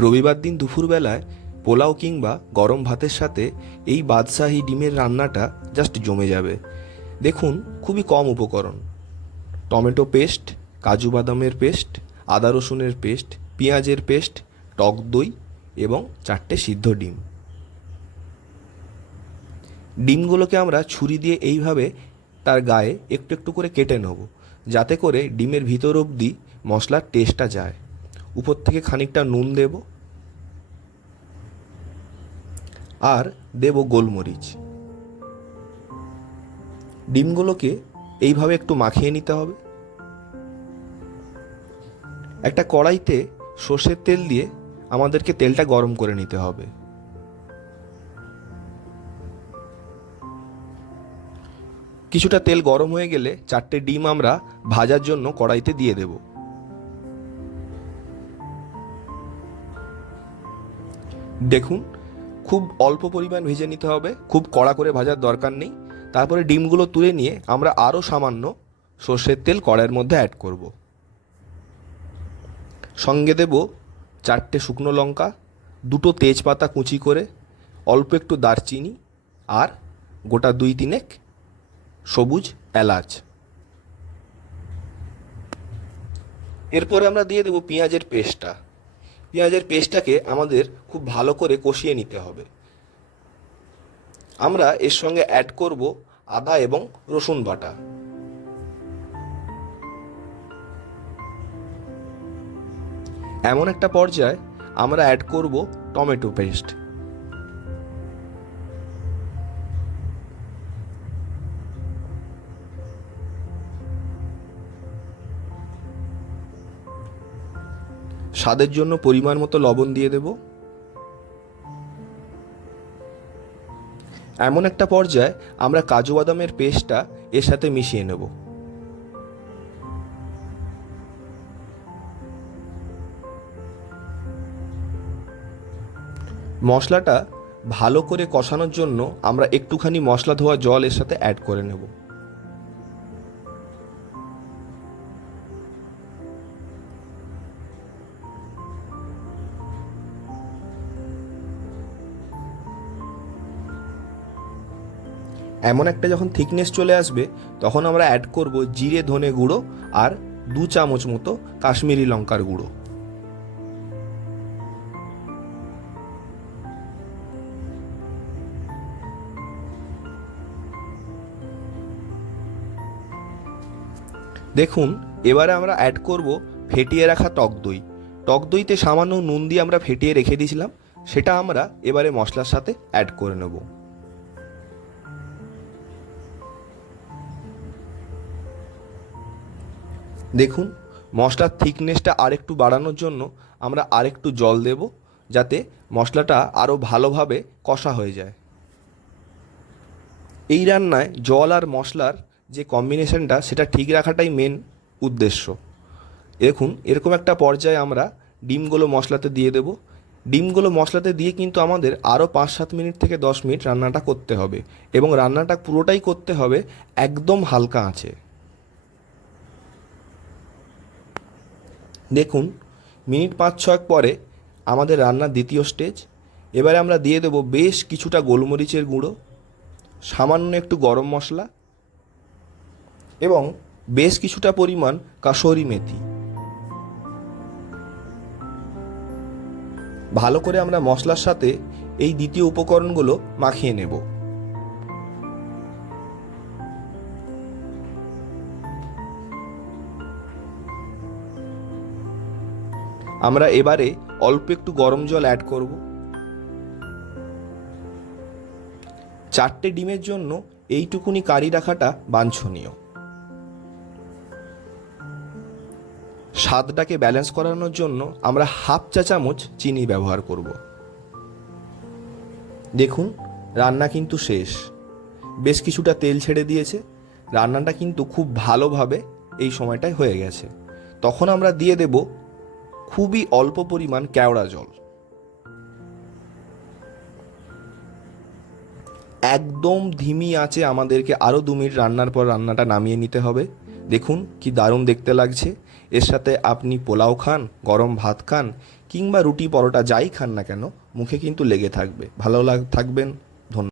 রবিবার দিন দুপুরবেলায় পোলাও কিংবা গরম ভাতের সাথে এই বাদশাহী ডিমের রান্নাটা জাস্ট জমে যাবে। দেখুন, খুবই কম উপকরণ: টমেটো পেস্ট, কাজু বাদামের পেস্ট, আদা রসুনের পেস্ট, পেঁয়াজের পেস্ট, টক দই এবং 4টে সিদ্ধ ডিম। ডিমগুলোকে আমরা ছুরি দিয়ে এইভাবে তার গায়ে একটু একটু করে কেটে নেব, যাতে করে ডিমের ভিতর অবধি মশলার টেস্টটা যায়। উপর থেকে খানিকটা নুন দেব আর দেব গোলমরিচ। ডিমগুলোকে এইভাবে একটু মাখিয়ে নিতে হবে। একটা কড়াইতে সর্ষের তেল দিয়ে আমাদেরকে তেলটা গরম করে নিতে হবে। কিছুটা তেল গরম হয়ে গেলে 4টে ডিম আমরা ভাজার জন্য কড়াইতে দিয়ে দেব। দেখুন, খুব অল্প পরিমাণ ভেজে নিতে হবে, খুব কড়া করে ভাজার দরকার নেই। তারপরে ডিমগুলো তুলে নিয়ে আমরা আরও সামান্য সর্ষের তেল কড়াইয়ের মধ্যে অ্যাড করব। সঙ্গে দেব 4টে শুকনো লঙ্কা, 2টো তেজপাতা কুচি করে, অল্প একটু দারচিনি আর গোটা 2-3 সবুজ এলাচ। এরপরে আমরা দিয়ে দেব পেঁয়াজের পেস্টটা। পেঁয়াজের পেস্টটাকে আমাদের খুব ভালো করে কষিয়ে নিতে হবে। আমরা এর সঙ্গে অ্যাড করব আদা এবং রসুন বাটা। এমন একটা পর্যায়ে আমরা অ্যাড করব টমেটো পেস্ট। স্বাদের জন্য পরিমাণ মতো লবণ দিয়ে দেব। এমন একটা পর্যায়ে আমরা কাজু বাদামের পেস্টটা এর সাথে মিশিয়ে নেব। মশলাটা ভালো করে কষানোর জন্য আমরা একটুখানি মশলা ধোয়া জল এর সাথে অ্যাড করে নেব। এমন একটা যখন থিকনেস চলে আসবে, তখন আমরা অ্যাড করব জিরে ধনে গুঁড়ো আর 2 চামচ মতো কাশ্মীরি লঙ্কার গুঁড়ো। দেখুন, এবারে আমরা অ্যাড করব ফেটিয়ে রাখা টক দই। টক দইতে সামান্য নুন দিয়ে আমরা ফেটিয়ে রেখে দিয়েছিলাম, সেটা আমরা এবারে মশলার সাথে অ্যাড করে নেব। দেখুন, মশলার থিকনেসটা আরেকটু বাড়ানোর জন্য আমরা আরেকটু জল দেব, যাতে মশলাটা আরও ভালোভাবে কষা হয়ে যায়। এই রান্নায় জল আর মশলার যে কম্বিনেশনটা, সেটা ঠিক রাখাটাই মেন উদ্দেশ্য। দেখুন, এরকম একটা পর্যায়ে আমরা ডিমগুলো মশলাতে দিয়ে দেব। ডিমগুলো মশলাতে দিয়ে কিন্তু আমাদের আরও 5-7 মিনিট থেকে 10 মিনিট রান্নাটা করতে হবে, এবং রান্নাটা পুরোটাই করতে হবে একদম হালকা আঁচে। দেখুন, মিনিট 5-6 পরে আমাদের রান্নার দ্বিতীয় স্টেজ। এবারে আমরা দিয়ে দেব বেশ কিছুটা গোলমরিচের গুঁড়ো, সামান্য একটু গরম মশলা এবং বেশ কিছুটা পরিমাণ কাসুরি মেথি। ভালো করে আমরা মশলার সাথে এই দ্বিতীয় উপকরণগুলো মাখিয়ে নেব। আমরা এবারে অল্প একটু গরম জল অ্যাড করব। 4টে ডিমের জন্য এইটুকুনি কারি রাখাটা বাঞ্ছনীয়। স্বাদটাকে ব্যালেন্স করানোর জন্য আমরা 1/2 চা চামচ চিনি ব্যবহার করব। দেখুন, রান্না কিন্তু শেষ। বেশ কিছুটা তেল ছেড়ে দিয়েছে। রান্নাটা কিন্তু খুব ভালোভাবে এই সময়টায় হয়ে গেছে। তখন আমরা দিয়ে দেব খুবই অল্প পরিমাণ কেওড়া জল। একদম ধিমি আঁচে আমাদেরকে আরও 2 মিনিট রান্নার পর রান্নাটা নামিয়ে নিতে হবে। দেখুন কি দারুণ দেখতে লাগছে। এর সাথে আপনি পোলাও খান, গরম ভাত খান কিংবা রুটি পরোটা যাই খান না কেন মুখে কিন্তু লেগে থাকবে। ভালো থাকবেন।